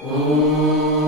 Oh.